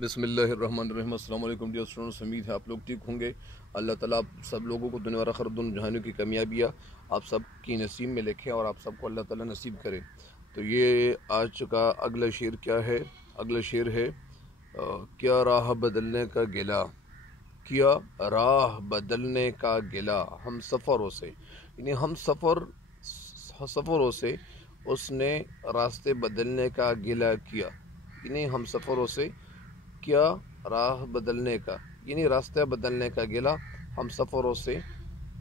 बिस्मिल्लाहिर्रहमानिर्रहीम। अस्सलाम वालेकुम डियर स्टूडेंट्स, उम्मीद है आप लोग ठीक होंगे। अल्लाह ताला आप सब लोगों को दुनिया और आखिरत दोनों जहानों की कामयाबियाँ आप सब की नसीब में लिखे और आप सबको अल्लाह ताला नसीब करे। तो ये आज का अगला शेर क्या है? अगला शेर है क्या राह बदलने का गिला, क्या राह बदलने का गिला हम सफ़रों से, यानी हम सफ़रों से उसने रास्ते बदलने का गिला किया, यानी हम सफ़रों से क्या राह बदलने का, यानी रास्ता बदलने का गिला हम सफ़रों से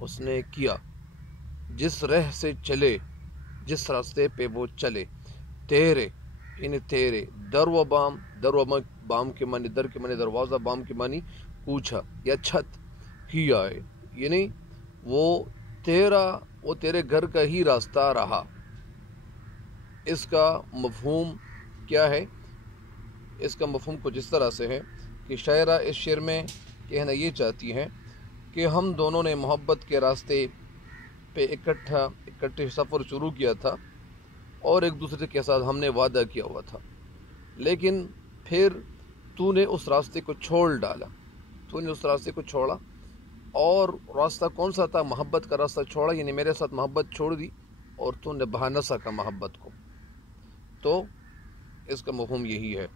उसने किया। जिस राह से चले, जिस रास्ते पे वो चले, तेरे यानी तेरे दर व बाम के मानी दर के मानी दरवाज़ा, बाम के मानी पूछा या छत ही आए, यानी वो तेरे घर का ही रास्ता रहा। इसका मफहूम क्या है? इसका मफहूम कुछ इस तरह से है कि शायरा इस शेर में कहना ये चाहती हैं कि हम दोनों ने मोहब्बत के रास्ते पे इकट्ठे सफ़र शुरू किया था और एक दूसरे के साथ हमने वादा किया हुआ था, लेकिन फिर तूने उस रास्ते को छोड़ डाला, तूने उस रास्ते को छोड़ा। और रास्ता कौन सा था? मोहब्बत का रास्ता छोड़ा, यानी मेरे साथ मोहब्बत छोड़ दी और तूने बहा न सका मोहब्बत को। तो इसका मफहूम यही है।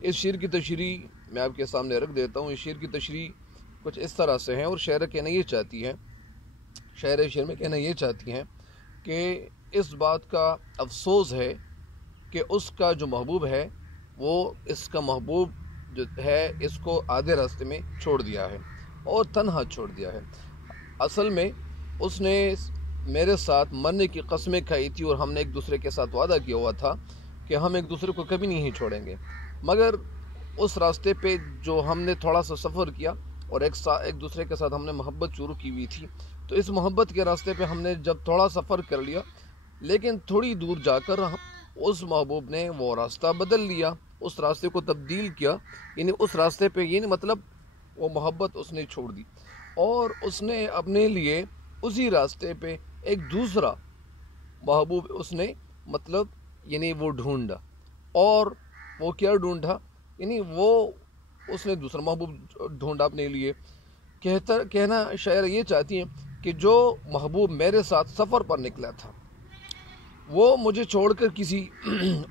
इस शेर की तशरीह मैं आपके सामने रख देता हूँ। इस शेर की तशरीह कुछ इस तरह से है और शायरा कहना ये चाहती है, शायरा शेर में कहना ये चाहती हैं कि इस बात का अफसोस है कि उसका जो महबूब है वो इसका महबूब जो है इसको आधे रास्ते में छोड़ दिया है और तन्हा छोड़ दिया है। असल में उसने मेरे साथ मरने की कसमें खाई थी और हमने एक दूसरे के साथ वादा किया हुआ था कि हम एक दूसरे को कभी नहीं छोड़ेंगे, मगर उस रास्ते पे जो हमने थोड़ा सा सफ़र किया और एक दूसरे के साथ हमने मोहब्बत शुरू की हुई थी, तो इस मोहब्बत के रास्ते पे हमने जब थोड़ा सफ़र कर लिया, लेकिन थोड़ी दूर जाकर उस महबूब ने वो रास्ता बदल लिया, उस रास्ते को तब्दील किया, यानी उस रास्ते पे यानी मतलब वो मोहब्बत उसने छोड़ दी और उसने अपने लिए उसी रास्ते पे एक दूसरा महबूब उसने मतलब यानी वो ढूंढा। और वो क्या ढूंढा? यानी वो उसने दूसरा महबूब ढूंढा अपने लिए। कहना शायर ये चाहती हैं कि जो महबूब मेरे साथ सफ़र पर निकला था वो मुझे छोड़कर किसी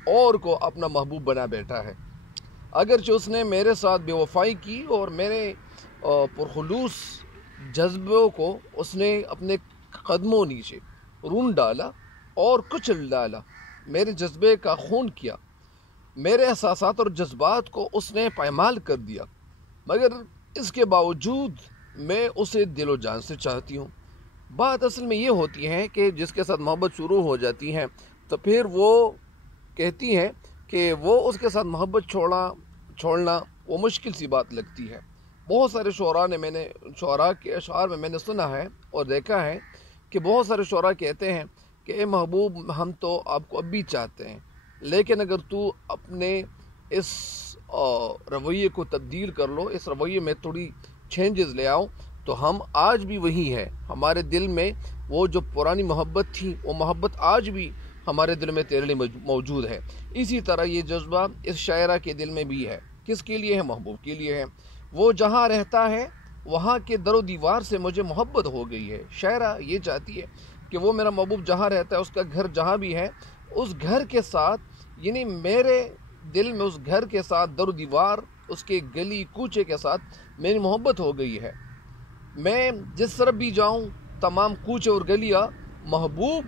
और को अपना महबूब बना बैठा है। अगरचे उसने मेरे साथ बेवफाई की और मेरे पुरखुलूस जज्बों को उसने अपने कदमों नीचे रूंध डाला और कुचल डाला, मेरे जज्बे का खून किया, मेरे एहसासात और जज्बात को उसने पायमाल कर दिया, मगर इसके बावजूद मैं उसे दिलो जान से चाहती हूँ। बात असल में ये होती है कि जिसके साथ मोहब्बत शुरू हो जाती है तो फिर वो कहती है कि वो उसके साथ मोहब्बत छोड़ना वो मुश्किल सी बात लगती है। बहुत सारे शुअरा के अशआर में मैंने सुना है और देखा है कि बहुत सारे शुअरा कहते हैं कि ए महबूब, हम तो आपको अब भी चाहते हैं, लेकिन अगर तू अपने इस रवैये को तब्दील कर लो, इस रवैये में थोड़ी चेंजेस ले आओ, तो हम आज भी वही है। हमारे दिल में वो जो पुरानी मोहब्बत थी वो मोहब्बत आज भी हमारे दिल में तेरे लिए मौजूद है। इसी तरह ये जज्बा इस शायरा के दिल में भी है। किसके लिए है? महबूब के लिए है। वो जहाँ रहता है वहाँ के दरो दीवार से मुझे मोहब्बत हो गई है। शायरा ये चाहती है कि वो मेरा महबूब जहाँ रहता है, उसका घर जहाँ भी है, उस घर के साथ यानी मेरे दिल में उस घर के साथ दरो दीवार, उसके गली कूचे के साथ मेरी मोहब्बत हो गई है। मैं जिस तरफ भी जाऊं तमाम कूचे और गलियां महबूब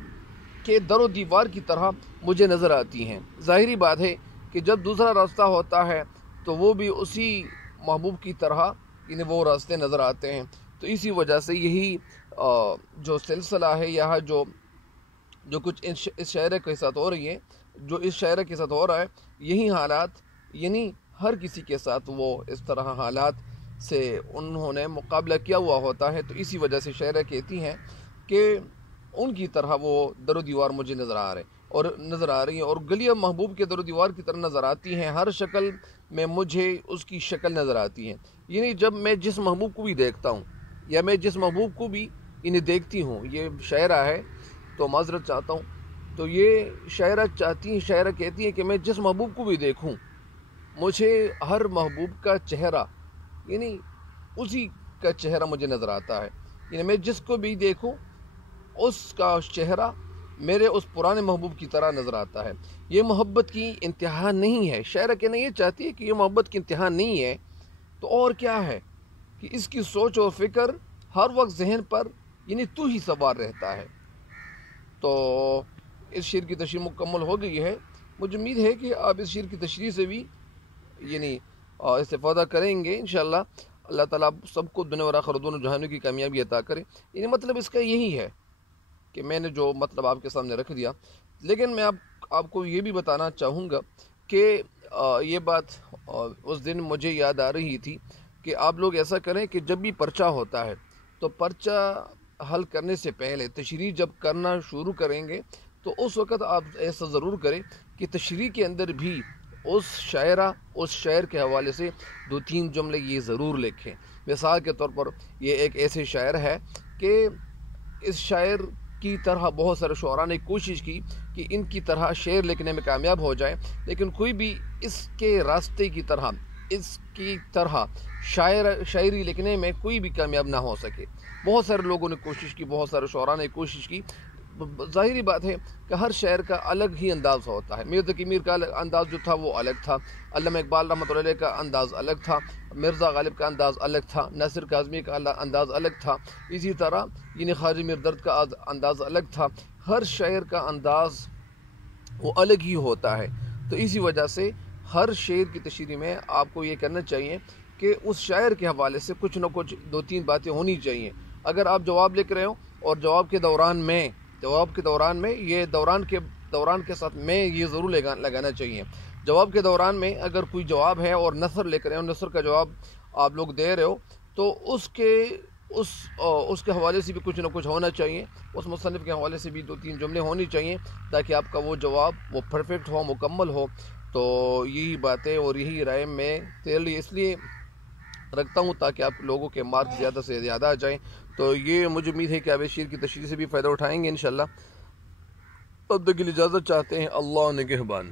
के दरो दीवार की तरह मुझे नज़र आती हैं। ज़ाहिरी बात है कि जब दूसरा रास्ता होता है तो वो भी उसी महबूब की तरह यानी वो रास्ते नज़र आते हैं। तो इसी वजह से यही जो सिलसिला है यहाँ जो कुछ इस शायरे के साथ हो रही है, जो इस शायरे के साथ हो रहा है, यही हालात यानी हर किसी के साथ वो इस तरह हालात से उन्होंने मुकाबला किया हुआ होता है। तो इसी वजह से शायरा कहती हैं कि उनकी तरह वो दरो दीवार मुझे नज़र आ रही है और गलियाँ महबूब के दरो दीवार की तरह नज़र आती हैं। हर शक्ल में मुझे उसकी शक्ल नज़र आती है, यानी जब मैं जिस महबूब को भी देखता हूँ या मैं जिस महबूब को भी इन्हें देखती हूँ, ये शायरा है तो माजरत चाहता हूँ, तो ये शायरा कहती है कि मैं जिस महबूब को भी देखूँ مجھے ہر محبوب کا چہرہ یعنی اسی کا چہرہ مجھے نظر آتا ہے، یعنی میں جس کو بھی دیکھوں اس کا چہرہ میرے اس پرانے محبوب کی طرح نظر آتا ہے۔ یہ محبت کی انتہا نہیں ہے، شاعرہ کہنا یہ چاہتی ہے کہ یہ محبت کی انتہا نہیں ہے تو اور کیا ہے کہ اس کی سوچ اور فکر ہر وقت ذہن پر یعنی تو ہی سوار رہتا ہے۔ تو اس شعر کی تشریح مکمل ہو گئی ہے، مجھے امید ہے کہ آپ اس شعر کی تشریح سے بھی یعنی استفادہ کریں گے انشاءاللہ۔ اللہ تعالیٰ سب کو دنیا اور آخرت دونوں جہانوں کی کامیابی عطا کرے۔ یعنی مطلب اس کا یہی ہے کہ میں نے جو مطلب آپ کے سامنے رکھ دیا، لیکن میں آپ کو یہ بھی بتانا چاہوں گا کہ یہ بات اس دن مجھے یاد آ رہی تھی کہ آپ لوگ ایسا کریں کہ جب بھی پرچہ ہوتا ہے تو پرچہ حل کرنے سے پہلے تشریح جب کرنا شروع کریں گے تو اس وقت آپ ایسا ضرور کریں کہ تشریح کے اندر بھی اس شاعرہ اس شاعر کے حوالے سے 2-3 جملے یہ ضرور لکھیں۔ مثال کے طور پر یہ ایک ایسے شاعر ہے کہ اس شاعر کی طرح بہت سارے شعراء نے کوشش کی کہ ان کی طرح شعر لکھنے میں کامیاب ہو جائے، لیکن کوئی بھی اس کے راستے کی طرح اس کی طرح شاعری لکھنے میں کوئی بھی کامیاب نہ ہو سکے۔ بہت سارے لوگوں نے کوشش کی، بہت سارے شعراء نے کوشش کی۔ ظاہری بات ہے کہ ہر شاعر کا الگ ہی انداز ہوتا ہے۔ میر تقی میر کا انداز جو تھا وہ الگ تھا، علامہ اقبال رحمۃ اللہ علیہ کا انداز الگ تھا، مرزا غالب کا انداز الگ تھا، ناصر کاظمی کا انداز الگ تھا، اسی طرح یعنی خواجہ میر درد کا انداز الگ تھا۔ ہر شاعر کا انداز وہ الگ ہی ہوتا ہے، تو اسی وجہ سے ہر شعر کی تشریح میں آپ کو یہ کرنا چاہیے کہ اس شاعر کے حوالے سے کچھ نہ کچھ 2-3 باتیں ہونی چاہیے۔ اگر آپ جواب لکھ رہے ہو اور جواب کے دوران میں یہ دوران کے ساتھ میں یہ ضرور لگانا چاہیے۔ جواب کے دوران میں اگر کوئی جواب ہے اور نثر لکھ رہے ہو، نثر کا جواب آپ لوگ دے رہے ہو تو اس کے حوالے سے بھی کچھ نہ کچھ ہونا چاہیے، اس مصنف کے حوالے سے بھی 2-3 جملے ہونی چاہیے تاکہ آپ کا وہ جواب وہ پرفیکٹ ہو، مکمل ہو۔ تو یہی باتیں اور یہی رائے میں اس لیے رکھتا ہوں تاکہ آپ لوگوں کے مارکس زیادہ سے زیادہ آ جائیں۔ تو یہ مجھے امید ہے کہ آپ اس شعر کی تشریح سے بھی فائدہ اٹھائیں گے انشاءاللہ۔ تب تک کے لیے اجازت چاہتے ہیں، اللہ نگہبان۔